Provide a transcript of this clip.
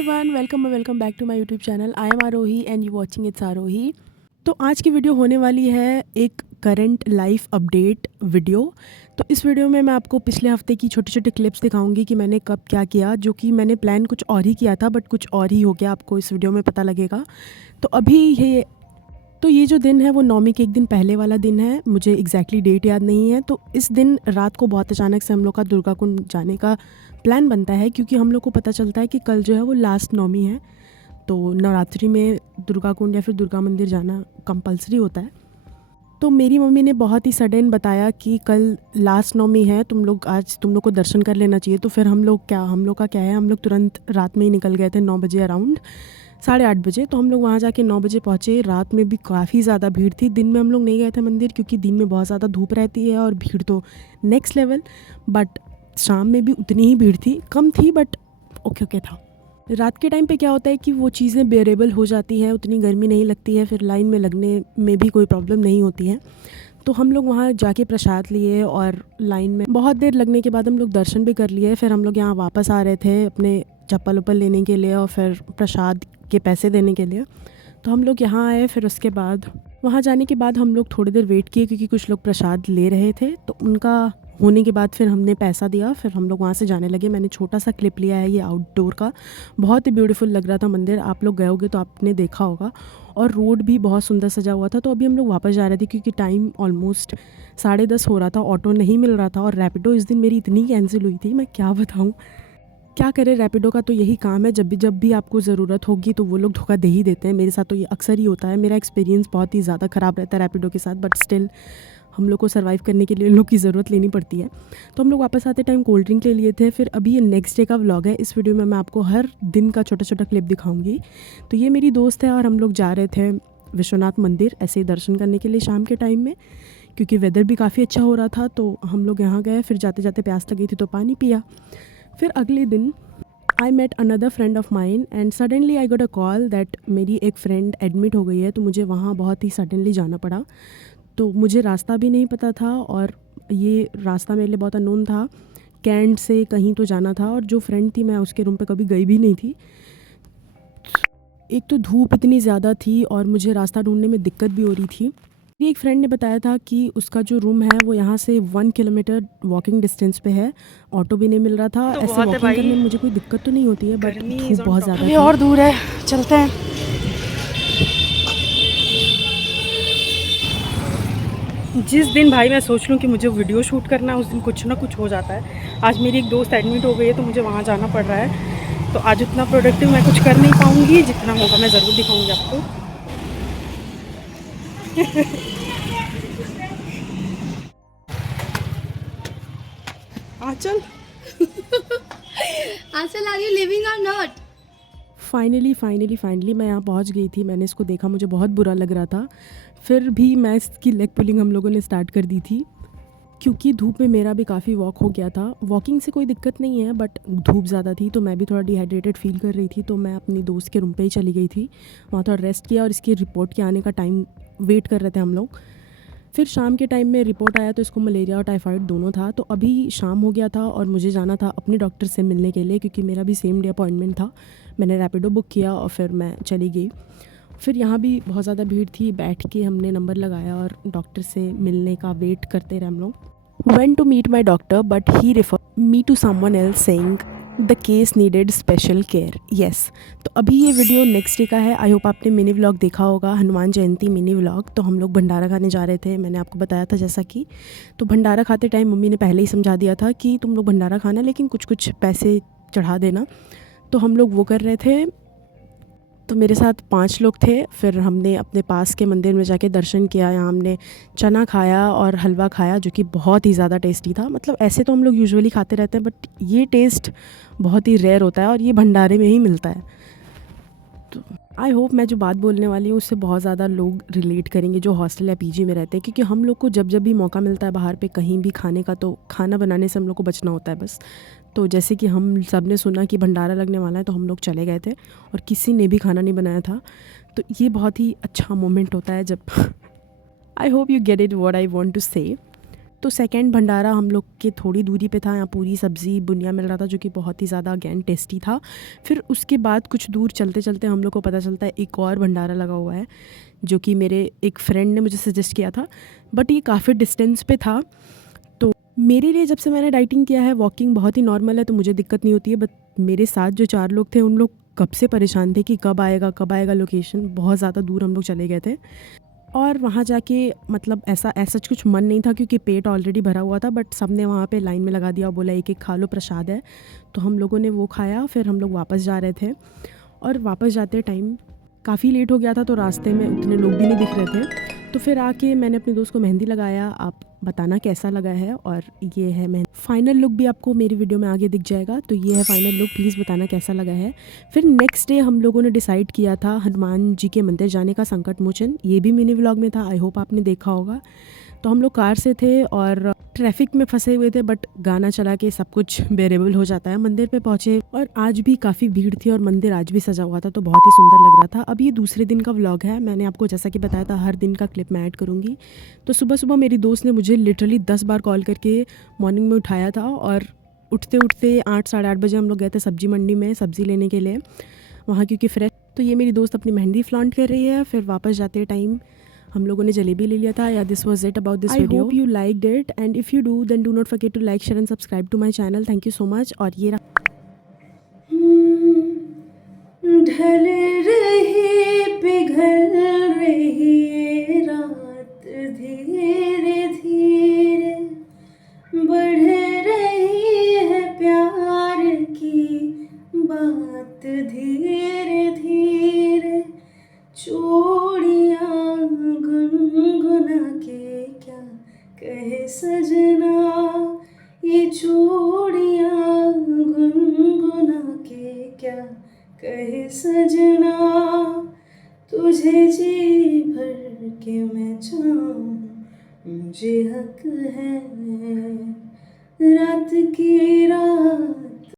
Everyone, welcome back to my YouTube channel. I am Aarohi and you watching it's Aarohi. तो आज की video होने वाली है एक करंट लाइफ अपडेट वीडियो। तो इस वीडियो में मैं आपको पिछले हफ्ते की छोटी छोटी क्लिप्स दिखाऊंगी कि मैंने कब क्या किया, जो कि मैंने प्लान कुछ और ही किया था बट कुछ और ही हो गया, आपको इस वीडियो में पता लगेगा। तो अभी ये जो दिन है वो नौमी के एक दिन पहले वाला दिन है। मुझे एग्जैक्टली डेट याद नहीं है। तो इस दिन रात को बहुत अचानक से हम लोग का दुर्गा कुंड जाने का प्लान बनता है, क्योंकि हम लोग को पता चलता है कि कल जो है वो लास्ट नौमी है। तो नवरात्रि में दुर्गा कुंड या फिर दुर्गा मंदिर जाना कंपलसरी होता है। तो मेरी मम्मी ने बहुत ही सडन बताया कि कल लास्ट नौमी है, आज तुम लोग को दर्शन कर लेना चाहिए। तो फिर हम लोग का क्या है, हम लोग तुरंत रात में ही निकल गए थे 9 बजे, अराउंड 8:30 बजे। तो हम लोग वहाँ जाके 9 बजे पहुँचे। रात में भी काफ़ी ज़्यादा भीड़ थी। दिन में हम लोग नहीं गए थे मंदिर, क्योंकि दिन में बहुत ज़्यादा धूप रहती है और भीड़ तो नेक्स्ट लेवल। बट शाम में भी उतनी ही भीड़ थी, कम थी बट ओके था। रात के टाइम पे क्या होता है कि वो चीज़ें बेरेबल हो जाती हैं, उतनी गर्मी नहीं लगती है, फिर लाइन में लगने में भी कोई प्रॉब्लम नहीं होती है। तो हम लोग वहाँ जाके प्रसाद लिए और लाइन में बहुत देर लगने के बाद हम लोग दर्शन भी कर लिए। फिर हम लोग यहाँ वापस आ रहे थे अपने चप्पल उप्पल लेने के लिए और फिर प्रसाद के पैसे देने के लिए। तो हम लोग यहाँ आए। फिर उसके बाद वहाँ जाने के बाद हम लोग थोड़ी देर वेट किए, क्योंकि कुछ लोग प्रसाद ले रहे थे। तो उनका होने के बाद फिर हमने पैसा दिया, फिर हम लोग वहाँ से जाने लगे। मैंने छोटा सा क्लिप लिया है ये आउटडोर का। बहुत ही ब्यूटीफुल लग रहा था मंदिर। आप लोग गए होगे तो आपने देखा होगा। और रोड भी बहुत सुंदर सजा हुआ था। तो अभी हम लोग वापस जा रहे थे, क्योंकि टाइम ऑलमोस्ट 10:30 हो रहा था। ऑटो नहीं मिल रहा था और रैपिडो इस दिन मेरी इतनी कैंसिल हुई थी, मैं क्या बताऊँ। क्या करें, रैपिडो का तो यही काम है, जब भी आपको ज़रूरत होगी तो वो लोग धोखा दे ही देते हैं। मेरे साथ तो ये अक्सर ही होता है। मेरा एक्सपीरियंस बहुत ही ज़्यादा ख़राब रहता है रैपिडो के साथ, बट स्टिल हम लोग को सर्वाइव करने के लिए इन लोग की ज़रूरत लेनी पड़ती है। तो हम लोग वापस आते टाइम कोल्ड ड्रिंक ले लिए थे। फिर अभी ये नेक्स्ट डे का व्लॉग है। इस वीडियो में मैं आपको हर दिन का छोटा छोटा क्लिप दिखाऊंगी। तो ये मेरी दोस्त है और हम लोग जा रहे थे विश्वनाथ मंदिर ऐसे ही दर्शन करने के लिए शाम के टाइम में, क्योंकि वेदर भी काफ़ी अच्छा हो रहा था। तो हम लोग यहाँ गए। फिर जाते जाते प्यास लगी थी तो पानी पिया। फिर अगले दिन I met another friend of mine and suddenly I got a call that मेरी एक फ्रेंड एडमिट हो गई है। तो मुझे वहाँ बहुत ही सडनली जाना पड़ा। तो मुझे रास्ता भी नहीं पता था और ये रास्ता मेरे लिए बहुत अननोन था। कैंट से कहीं तो जाना था और जो फ्रेंड थी मैं उसके रूम पे कभी गई भी नहीं थी। एक तो धूप इतनी ज़्यादा थी और मुझे रास्ता ढूंढने में दिक्कत भी हो रही थी। मेरी एक फ्रेंड ने बताया था कि उसका जो रूम है वो यहाँ से 1 किलोमीटर वॉकिंग डिस्टेंस पे है। ऑटो भी नहीं मिल रहा था। तो ऐसे बहुत है वॉकिंग भाई, करने में मुझे कोई दिक्कत तो नहीं होती है, बट गर्मी धूप बहुत ज़्यादा अभी थी। और दूर है, चलते हैं। जिस दिन भाई मैं सोच लूँ कि मुझे वीडियो शूट करना है, उस दिन कुछ ना कुछ हो जाता है। आज मेरी एक दोस्त एडमिट हो गई है तो मुझे वहाँ जाना पड़ रहा है। तो आज उतना प्रोडक्टिव मैं कुछ कर नहीं पाऊँगी, जितना होगा मैं ज़रूर दिखाऊँगी आपको। आंचल Ansel, are you living or not? Finally मैं यहाँ पहुँच गई थी। मैंने इसको देखा, मुझे बहुत बुरा लग रहा था। फिर भी मैं इसकी लेग पुलिंग हम लोगों ने स्टार्ट कर दी थी, क्योंकि धूप में मेरा भी काफ़ी वॉक हो गया था। वॉकिंग से कोई दिक्कत नहीं है, बट धूप ज़्यादा थी तो मैं भी थोड़ा डिहाइड्रेटेड फील कर रही थी। तो मैं अपनी दोस्त के रूम पे ही चली गई थी, वहाँ थोड़ा रेस्ट किया और इसकी रिपोर्ट के आने का टाइम वेट कर रहे थे हम लोग। फिर शाम के टाइम में रिपोर्ट आया तो इसको मलेरिया और टाइफाइड दोनों था। तो अभी शाम हो गया था और मुझे जाना था अपने डॉक्टर से मिलने के लिए, क्योंकि मेरा भी सेम डे अपॉइंटमेंट था। मैंने रैपिडो बुक किया और फिर मैं चली गई। फिर यहाँ भी बहुत ज़्यादा भीड़ थी। बैठ के हमने नंबर लगाया और डॉक्टर से मिलने का वेट करते रहे हम लोग। Went to meet my doctor, but he referred me to someone else saying the case needed special care. Yes. तो अभी ये वीडियो नेक्स्ट डे का है। आई होप आपने मिनी व्लॉग देखा होगा, हनुमान जयंती मिनी व्लॉग। तो हम लोग भंडारा खाने जा रहे थे, मैंने आपको बताया था जैसा कि। तो भंडारा खाते टाइम मम्मी ने पहले ही समझा दिया था कि तुम लोग भंडारा खाना, लेकिन कुछ कुछ पैसे चढ़ा देना। तो हम लोग वो कर रहे थे। तो मेरे साथ 5 लोग थे। फिर हमने अपने पास के मंदिर में जाके दर्शन किया। यहाँ हमने चना खाया और हलवा खाया, जो कि बहुत ही ज़्यादा टेस्टी था। मतलब ऐसे तो हम लोग यूजुअली खाते रहते हैं, बट ये टेस्ट बहुत ही रेयर होता है और ये भंडारे में ही मिलता है। तो आई होप मैं जो बात बोलने वाली हूँ उससे बहुत ज़्यादा लोग रिलेट करेंगे जो हॉस्टल या पीजी में रहते हैं, क्योंकि हम लोग को जब भी मौका मिलता है बाहर पे कहीं भी खाने का, तो खाना बनाने से हम लोग को बचना होता है बस। तो जैसे कि हम सब ने सुना कि भंडारा लगने वाला है तो हम लोग चले गए थे और किसी ने भी खाना नहीं बनाया था। तो ये बहुत ही अच्छा मोमेंट होता है जब I hope you get it what I want to say. तो सेकंड भंडारा हम लोग के थोड़ी दूरी पे था। यहाँ पूरी सब्ज़ी बुनिया मिल रहा था जो कि बहुत ही ज़्यादा अगेन टेस्टी था। फिर उसके बाद कुछ दूर चलते चलते हम लोग को पता चलता है एक और भंडारा लगा हुआ है, जो कि मेरे एक फ्रेंड ने मुझे सजेस्ट किया था, बट ये काफ़ी डिस्टेंस पे था। तो मेरे लिए जब से मैंने डाइटिंग किया है वॉकिंग बहुत ही नॉर्मल है, तो मुझे दिक्कत नहीं होती है। बट मेरे साथ जो 4 लोग थे उन लोग कब से परेशान थे कि कब आएगा लोकेशन। बहुत ज़्यादा दूर हम लोग चले गए थे और वहाँ जाके मतलब ऐसा कुछ मन नहीं था क्योंकि पेट ऑलरेडी भरा हुआ था। बट सब ने वहाँ पे लाइन में लगा दिया और बोला एक एक खा लो, प्रसाद है। तो हम लोगों ने वो खाया। फिर हम लोग वापस जा रहे थे और वापस जाते टाइम काफ़ी लेट हो गया था, तो रास्ते में उतने लोग भी नहीं दिख रहे थे। तो फिर आके मैंने अपने दोस्त को मेहंदी लगाया। आप बताना कैसा लगा है। और ये है मैं फाइनल लुक भी आपको मेरी वीडियो में आगे दिख जाएगा। तो ये है फाइनल लुक, प्लीज़ बताना कैसा लगा है। फिर नेक्स्ट डे हम लोगों ने डिसाइड किया था हनुमान जी के मंदिर जाने का, संकट मोचन। ये भी मिनी व्लॉग में था, आई होप आपने देखा होगा। तो हम लोग कार से थे और ट्रैफिक में फंसे हुए थे, बट गाना चला के सब कुछ बेरेबल हो जाता है। मंदिर पे पहुँचे और आज भी काफ़ी भीड़ थी और मंदिर आज भी सजा हुआ था, तो बहुत ही सुंदर लग रहा था। अब ये दूसरे दिन का व्लॉग है। मैंने आपको जैसा कि बताया था हर दिन का क्लिप मैं ऐड करूँगी। तो सुबह सुबह मेरी दोस्त ने मुझे लिटरली 10 बार कॉल करके मॉर्निंग में उठाया था और उठते उठते 8 साढ़े 8 बजे हम लोग गए थे सब्जी मंडी में सब्ज़ी लेने के लिए वहाँ, क्योंकि फ्रेश। तो ये मेरी दोस्त अपनी मेहंदी फ्लॉन्ट कर रही है। फिर वापस जाते टाइम हम लोगों ने जलेबी ले लिया था। Yeah this was it about this video. I hope you liked it and if you do then do not forget to like share and subscribe to my channel. Thank you so much. और ये ढल रही पिघल रही रात, धीरे धीरे बढ़ रही है प्यार की बात, धीरे धीरे चूड़ियाँ गुनगुना के क्या कहे सजना, ये चूड़ियाँ गुनगुना के क्या कहे सजना, तुझे जी भर के मैं चाहूँ मुझे हक है, रात की रात